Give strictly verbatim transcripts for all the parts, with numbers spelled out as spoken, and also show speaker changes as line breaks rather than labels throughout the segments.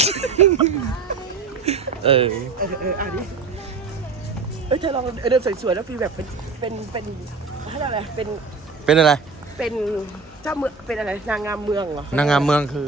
เออ
เออเอออันนี้เอ้ยเธอลองเดินสวยๆแล้วฟีลแบบเป็นเป็นเป็นอะไรเป็น
เป็นอะไร
เป็นเจ้าเมืองเป็นอะไรนางงามเมืองเหรอน
างงามเมืองคือ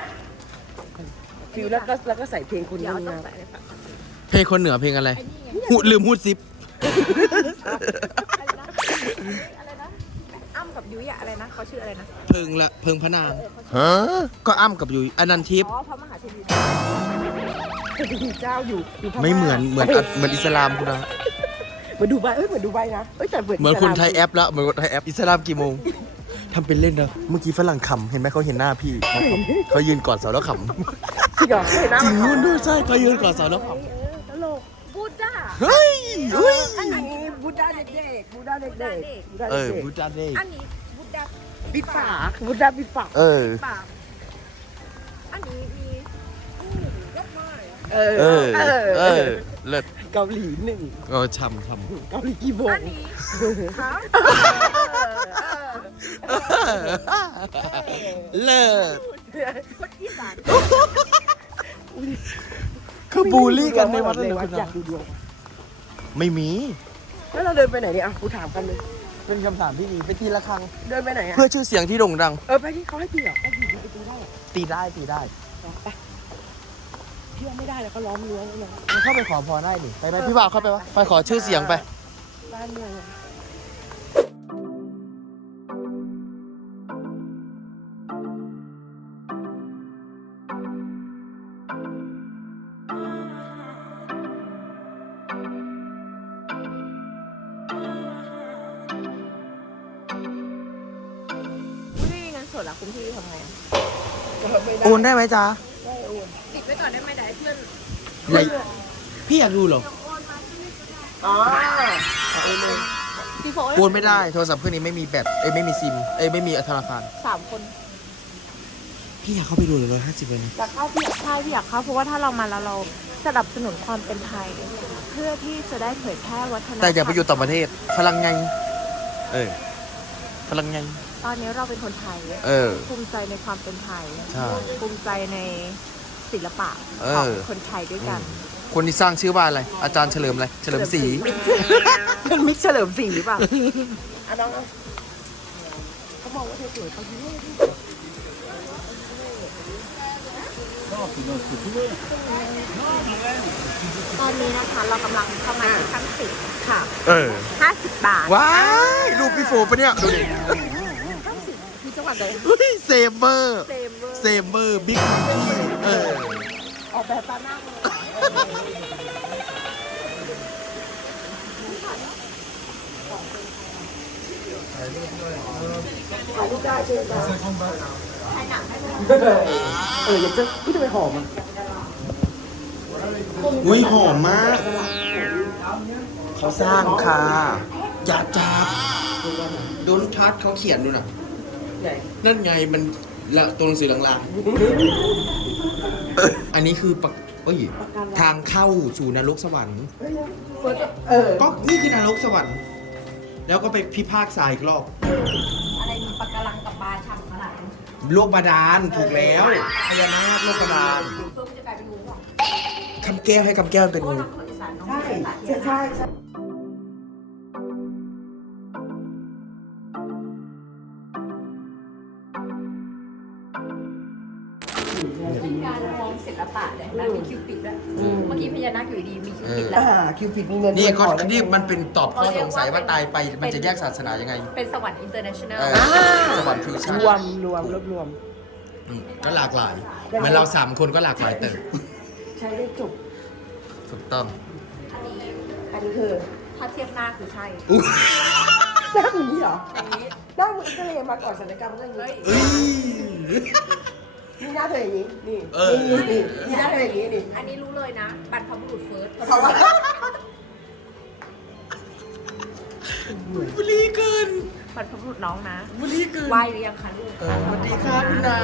ฟิลแล้วก็แล้วก็ใส่เพลงคนงาม
เพลงคนเหนือเพลงอะไรหูลืมหูดซิป
อะไรนะอ้ำกับยุ้ยอะอะไรนะเขาชื่ออะไรนะ
เพิงละเพิงพระนางฮะก็อ้ำกับยุ้ยอนันทิพย์
อ๋อพระมหาเทวี
เจ้าอยู่อยู่พม่า
ไม่เหมือนเหมือนเหมือนอิสลามคุณนะ
เหมือนดูไบเอ้ยเหมือนดูไบนะเอ้ยแต่เหมือน
เหมือนคนไทยแอปแล้วเหมือนคนไทยแอปอิสลามกี่โมงทำเป็นเล่นนะเมื่อกี้ฝรั่งขำเห็นไหมเขาเห็นหน้าพี่เขายืนกอดเสาแล้วขำ
จริงเหรอเห็นหน้า
จริงนู่นด้วยใช่เขายืนกอดเสาแล้วข
ตลก
บูด้า
ำเฮ้ยเฮ้ย
อันนี้บูดาเด็กๆบูดาเด็กๆบูดา
เออ
เด็ก
บูจาเด้
อันนี้บูด้า
ๆปิดปากบูดาปิดปาก
เออ
ปากอันนี้มีอู้ยกมาก
เออ
เออ
เออ
เออเลิศ
เกาหลีหนึ่ง
เออช่ำช่ำ
เกาหลีกี่โมง
อันนี้ขา
เลิศ
คนอีสาน
คือบูลลี่กันในวัดเลย
ใน
นะ
วั
คุ
ด
ณ
อยาก
นะ
ดูดวง
ไม่มี
แล้วเราเดินไปไหนเนี่ยอ่ะกูถามกันเลย
เป็นคำถามที่ดีไปตีละครั้ง
เดินไปไหนอ่ะ
เพื่อชื่อเสียงที่โด่งดัง
เออไปที่เขาให้ตีเหรอให้ตีไปตีได้เหรอ
ตีได้ตีได้
ไปพี่ว่าไม่ได้แล้วเขาล้อมรั้วแล้วนะ
มันเข้าไปขอพรได้ดิไปไปพี่บ่าวเข้าไปวะไปขอชื่อเสียงไป
บ้านเมืองอะ
ไม่มีเงินสดอะคุณพี่ทำไงอะ
ไม่ได้
โอนได้ไหมจ๊ะ
ได้โอน
ติดไว้ก่อนได้ไหมเดี๋ยวให้เพื่อน
ใหญ่พี่อยากดูเหรอ
อ๋อเอาโอนเลย
พี่โฟ
โอนไม่ได้โทรศัพท์เครื่องนี้ไม่มีแบตเอ้ยไม่มีซิมเอ้ยไม่มีธนาคาร
สามคน
พี่อยากเข้าไปดูเลยร้อยห้าสิบเลย
อยากเข้าพี่อยากใช่พี่อยากเข้าเพราะว่าถ้าเรามาแล้วเราสนับสนุนความเป็นไทย เพื่อที่จะได้เผยแพร่วัฒนธรรม
แต่อย่าไปอยู่ต่างประเทศพลังไงเออพลังไง
ตอนนี้เราเป็นคนไทย
เออ
ภูมิใจในความเป็นไทย
ใช่
ภูมิใจในศิลปะ
เอ
ของ
อ
คนไทยด้วยกัน
คนที่สร้างชื่อว่าอะไร อาจารย์เฉลิมอะไรเฉลิมศรี
มันมิกเฉลิมศรีหรือเปล่าอ่ะน้องเอาเขาบอกว่าเธอสวยเขายิ้ม
ตอนนี้นะคะเรากำลังเข้ามาที่ชั้นสิบค่ะ
เออ
ห้าสิบบาท
ว้ายรูปพี่โฟปะเนี่ยดูดิ
ที่จังหวัดเลย
เฮ้ยเซมเบอร์
เซมเวอร์
เซมเบอร์บิ๊กเออ
ออกแบบตาหน้าเลยถ่ายรูปได้เชิญค่ะเอออยากจะพี่ทำไมหอมอ่ะ
อุ้ยหอมมาก เขาสร้างค่ะอย่าจับโดนทัดเขาเขียนดูน่ะ
ไหน
นั่นไงมันละตัวหนังสือลางๆอันนี้คือปะเอ้ยทางเข้าสู่นรกสวรรค์
เออ
ก็นี่คือนรกสวรรค์ แล้วก็ไปพิพากษาอีกรอบ
อะไรมีปะการังกับปลาฉ่ำขนาดนั้น
โลกบาดาลถูกแล้วพญานาคโลกบาดาล
เพื่อมันจะกลายเป็นงูหรอ
คำแก้วให้คำแก้วเป็น
เพราะ
งู
เราคนอีสานน้อง
ใช่
อีสาน
ใช่ใช่ใช่
เป็นการมองศิลปะเลยนะมีคิวปิดด้วยเมื่อกี้พญานาคอยู่ดีมีคิวปิดแล้ว
อ่าคิวปิดมีเงิน
นี่ก็
ขอได้
นี่มันเป็นตอบข้อสงสัยว่าตายไปมันจะแยกศาสนายังไง
เป็นสวรรค์อินเตอร์เนชั่นแนล
เออสวรรค์ฟิวชั่น
รวมรวมรวบรวม
อืมก็หลากหลายเหมือนเราสามคนก็หลากหลายเติบ
ใช้ได้จบ
ถูกต้อง
อันนี้
อันนี้คือ
ถ้าเทียบหน้าคือใช่
อุ๊ย
หน้ามือนี้เหรอหน้ามือเอ็กซเรย์มาก่อนศัลยกรรมเรื่องนี้
เอ้ย
นี่หน้าเธออย่างนี้นี่
เออ
นี่นี่นี่หน้าเธออย่างนี้นี่
อันนี้รู้เลยนะบรรพบุรุษเฟิร์ส
เพราะว่า
บุรีเกิน
บรรพบุรุษน้องนะ
บุรีเกิน
ไหว้หรือยังคะลูก
เออสวัสดีครับคุณนา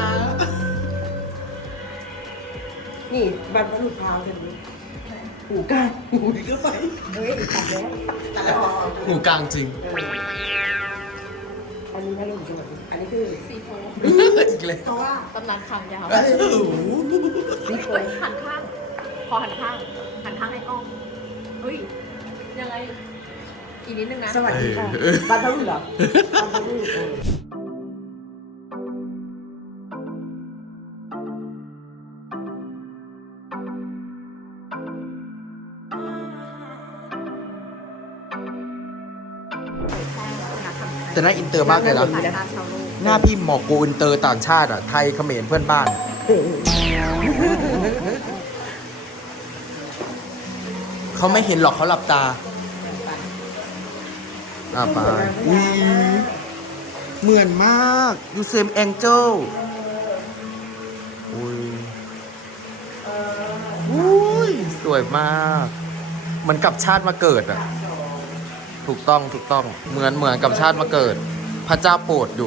นี่บรรพบุรุษพาวกันนี้หูกลางหูนี่ก็ไปเฮ้ยตัดแล้วตัดแล้ว
หูกลางจริง
อันนี้นะลูกจังหวัดอันนี้คือ
ซีโฟ
อีกเลย
เพราะว่า
ตำนานคำยาว
เอ้ย
ซีโฟ
เฮ้ยหันข้าง พอหันข้าง หันข้างให้กล้องเฮ้ย ยังไง อีกนิดนึงนะ
สวัสดีค่ะบรรพบุรุษเหรอบรรพบุรุษเออ
แต่น่าอินเตอร์มากเลยนะ
สายตาชาวโลก
หน้าพี่หมอกกูอินเตอร์ต่างชาติอ่ะ ไทยเขมรเพื่อนบ้าน เขาไม่เห็นหรอกเขาหลับตา อ่ะไปอุ้ยเหมือนมากดูเซมแองเจิลอุ้ยอุ้ยสวยมากเหมือนกับชาติมาเกิดอ่ะ ถูกต้องถูกต้องเหมือนเหมือนกับชาติมาเกิด พระเจ้าโปรดอยู่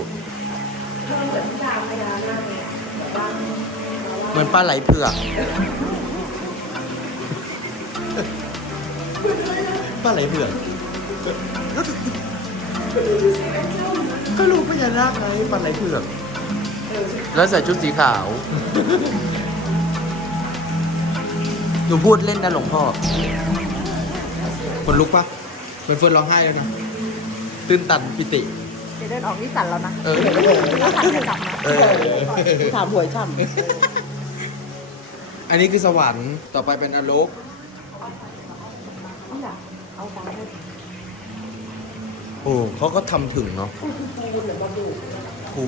เหมือนปลาไหลเผือกปลาไหลเผือกก็รู้พญานาคไงปลาไหลเผือกแล้วใส่ชุดสีขาวหนูพูดเล่นนะหลวงพ่อคนลุกปะเหมือนเฟิร์นร้องไห้แล้วนะตื้นตันปิติ
เดี๋ยวเดินออกนี่สั่นแล้วนะ
เออ
แล้วสั่นจะกลับมา
เออ
ถามหวยช่
อันนี้คือสวรรค์ต่อไปเป็นนรก
ำนี่แหละเอาตามให้
โอ้เขาก็ทำถึงเนาะ
ปูเหมือนมาดู
ภู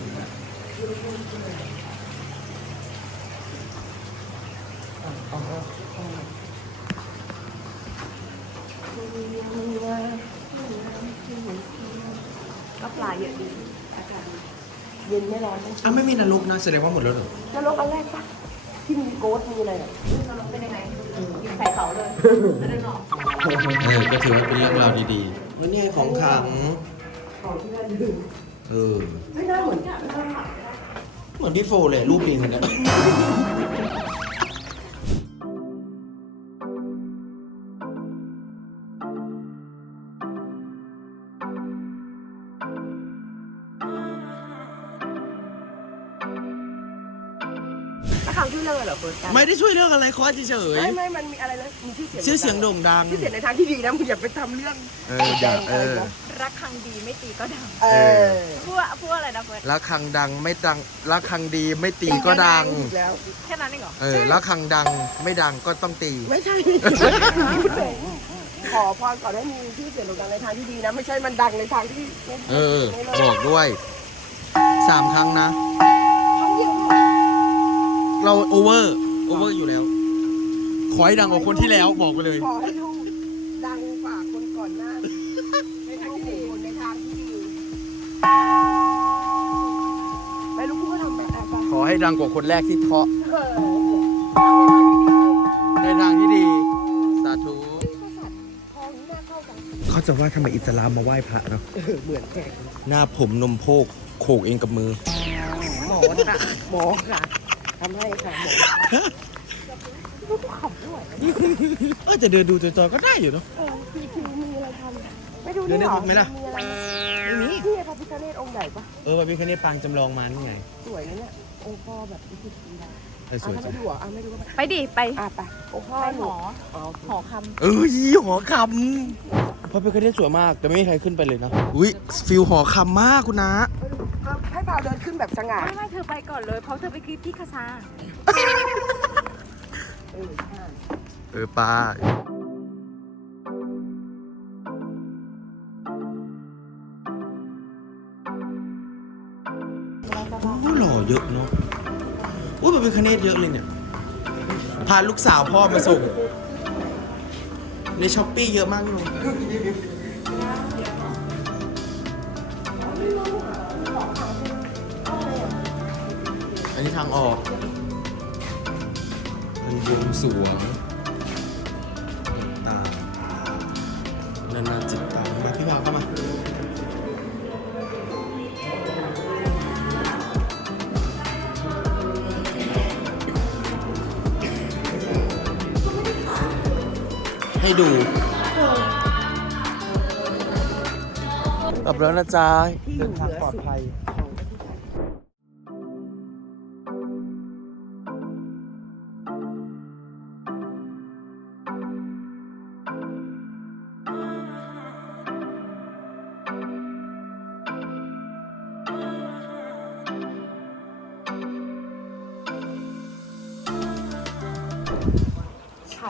ก็ปลาเยอะดี
อากาศเย็นไม่ร้อนไม่
อ่ะไม่มีนรกนะแสดงว่าหมดแล้วเหรอ
นรกอันแรกปะที่มีโกสมีอะไรอ่ะ
นรกเป็นยังไงยิงใส่เสาเลยแล้วเดินออก
เออก็ถือว่าเป็นเรื่องราวดีๆแล้วนี่ไงของขลัง
ของที่น่าดื่ม
เออ
ไม่น่าเหมือนกัน
เหมือนพี่โฟเลยรูปลิงคนนี้
แล้วข่าวชื่อเรื่องอะไรเหรอเฟิร์สกัน
ไม่ได้ช่วยเรื่องอะไรคอเฉย
ไม่ไม่มันมีอะไรนะมีชื่อเสียง
ชื่อเสียงโด่งดัง
ชื่อเสียงในทางที่ดีนะมึงอย่าไปทำเรื่อง
เอออย่าเออ
รักครั้งดีไม่ตีก็ดัง
เออ
พูดพูดอะไรนะเฟิร์ส
ละครังดังไม่ดังละครังดีไม่ตีก็ดัง
อีกแล้ว
แค่นั้นเองเหรอ
เออละครังดังไม่ดังก็ต้องตี
ไม่ใช่ ขอพรก่อนให้มีชื่อเสียงโด่งดังในทางที่ดีนะ ไม่ใช่มันดังในทางที่ไม่
เออ
ไม่
บอกด้วยสามครั้งนะ
ครั้งเดียว
เราโอเวอร์โอเวอร์อยู่แล้ว ขอให้ดังกว่าคนที่แล้วบอกไปเลย
ขอให้ลูกดังกว่าคนก่อนหน้าในทางที่ดีในทางที่ดีไม่รู้พูดก็ทำแบบแบบ
ขอให้ดังกว่าคนแรกที่เคาะ
เออ
ในทางที่ดี สาธุ
ทองหน้าเข้ากัน
เขาจะว่าทำไมอิสลามมาไหว้พระเนาะ
เออเหมือนแขก
หน้าผมนมโพกโขกเองกับมือ
หมอค่ะหมอค่ะทำให้ค่ะหมอ
เออจะเดินดูตัวๆก็ได้อยู่เนาะ
เออคือคือมีอะไรทำไม่ดู
เดินได้
หรอ
ไหมล่ะ
มีอะไร
ไม่มี
นี่พระพิฆเนศองค์ใหญ่ปะ
เออพระพิฆเนศปางจำลองมานี่ไง
สวยนะเนี่ยองค์พ่อแบบวิจิตรดีนะ
เออส
อ่ะ
วย
ถ้า
จั
ไม่
ง
ดูอ่ะอ่ะไม่ดูก็ไป
ไปดิ ไป
อ่ะไปองค์พ่อ
ไป
ห
ห
นู
อ
อ๋อ
หอค
เออยี่หอคำพระพิฆเนศสวยมาก แต่ไม่มีใครขึ้นไปเลยนะอุ้ยฟิลหอคำมากคุณนะ
ก็ให้พาวเดินขึ้นแบบสง่า
ำไม่ไม่เธอไปก่อนเลย เพราะเธอไปคลิปที่คาซา
เออใช่
เออป้าโอ้หล่อเยอะเนาะอุ้ยพระพิฆเนศเยอะเลยเนี่ย พาลูกสาวพ่อมาส่ง ในช้อปปี้เยอะมากพี่ลงอันนี้ทางออกมันบวงสรวงตานานาจิตตังมาพี่พาเข้ามา ให้ดูกลับแล้วนะจ๊ะเดินทางปลอดภัย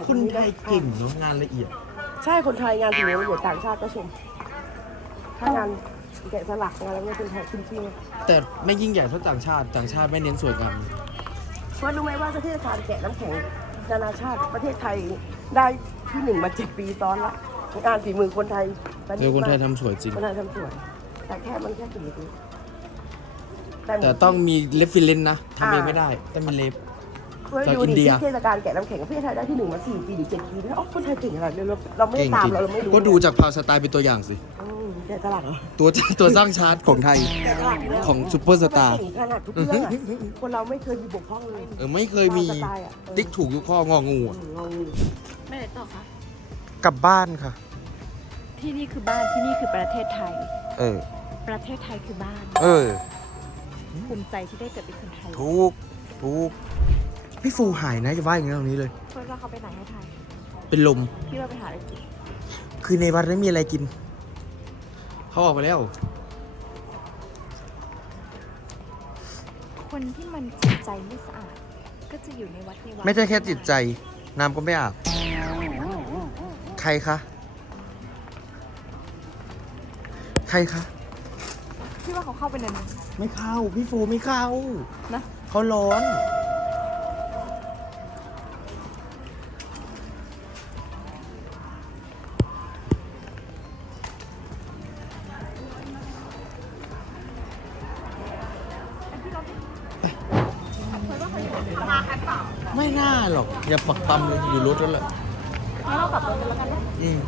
คนไทยเก่งเนาะงานละเอียด
ใช่คนไทยงานฝีมือละเอียดต่างชาติก็ชม ถ้างานแกะสลักงานอะไรเงี้ยคนไทยขึ้นชื่อ
แต่ไม่ยิ่งใหญ่เท่าต่างชาติต่างชาติไม่เน้นสวยงาม
เพราะรู้ไหมว่าประเทศการแกะน้ำแข็งนานาชาติประเทศไทยได้ที่หนึ่งมาเจ็ดปีซ้อนละงานฝีมือคนไทย
เดี๋ยวคนไทยทำสวยจริง
คนไทยทำสวย แต่แค่มันแค่ฝีมือ
แต่ต้องมีเลฟฟิเลนนะทำเองไม่ได้ต้องมีเลฟ
เพื่อ
จาก
ดู
อิน
ดิ
เดีย
ที่เทศกาลแกะน้ำแข็งประเทศไทยได้ที่หนึ่งมาสี่ปีหรือเจ็ดปีแล้วอ๋อคนไทยเก่งขนาดนี้เราเราไม่ได้
เก่ง
ตาม
จริง
เราเราไม่รู้
ก็ดูจากพาวสไตล์เป็นตัวอย่างสิ
อืมแกะสลักเหรอ
ตัวตัวสร้างชาร์ตของไทย
แกะสลักเนี่ย
ของซูเปอร์สตาร์
เก่งขนาดทุกเรื่องอะคนเราไม่เคยมีบกพร่องเลย
เออไม่เคยมี
ตามสไตล์อะเออ
ติ๊กถูกทุกข้ององูอะ
อืมงง
ไม่ได้ต่อคะ
กลับบ้านค่ะ
ที่นี่คือบ้านที่นี่คือประเทศไทย
เออ
ประเทศไทยคือบ้าน
เออ
ภูมิใจที่ได้เกิดเป็นคนไทย
ทุกทุกพี่ฟูหายนะจะว่าอย่างนี้ตรงนี้เลย
เพื่อนว่าเขาไปไหนให้ไทย
เป็นลม
พี่ว่าไปหาอะไรกิน
คือในวัดไม่มีอะไรกิน เขาออกไปแล้ว
คนที่มันจิตใจไม่สะอาด ก็จะอยู่ในวัดในวัด
ไม่ใช่แค่จิตใจ น้ำก็ไม่อาบ ใครคะ ใครคะ
พี่ว่าเขาเข้าไปในนั้น
ไม่เข้า พี่ฟูไม่เข้า
นะ
เขาร้อน ไม่น่าหรอก อย่าปักปั๊มเลยอยู่รถแล้วแหละ
งั้นเรากลับรถกันแล้วกันนะ
อืม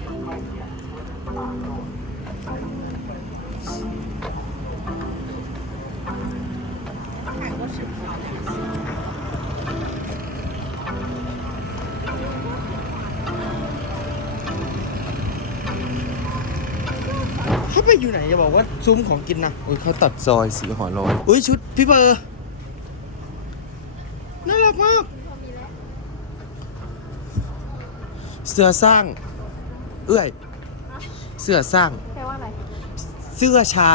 เขาไปอยู่ไหนจะบอกว่าซุ้มของกินนะโอ้ยเขาตัดซอยสีหอลอยอุ้ยชุดพี่เบอร์น่ารักมาก เสื้อสร้าง เอื้อย เสื้อสร้าง
แปลว่าอะไร
เสื้อช้าง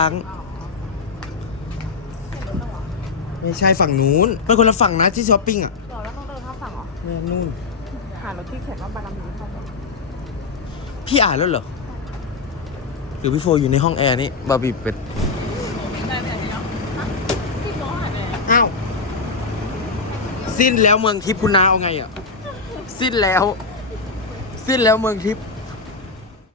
ไม่ใช่ฝั่งนู้นเป็นคนละฝั่งนะที่ช้อปปิ้งอ่ะ
หรอแล้วต้องเดินข้ามฝั่งเหรอ
แม่นู่น
หารถที่เขียนว่าบารมีเข้าไป
พี่อ่านแล้วเหรอ หรือพี่โฟอยู่ในห้องแอร์นี่บาร์บีเป็ดอ้าว สิ้นแล้วเมืองทิพย์คุณนาเอาไงอ่ะ สิ้นแล้ว สิ้นแล้วเมืองทิพย์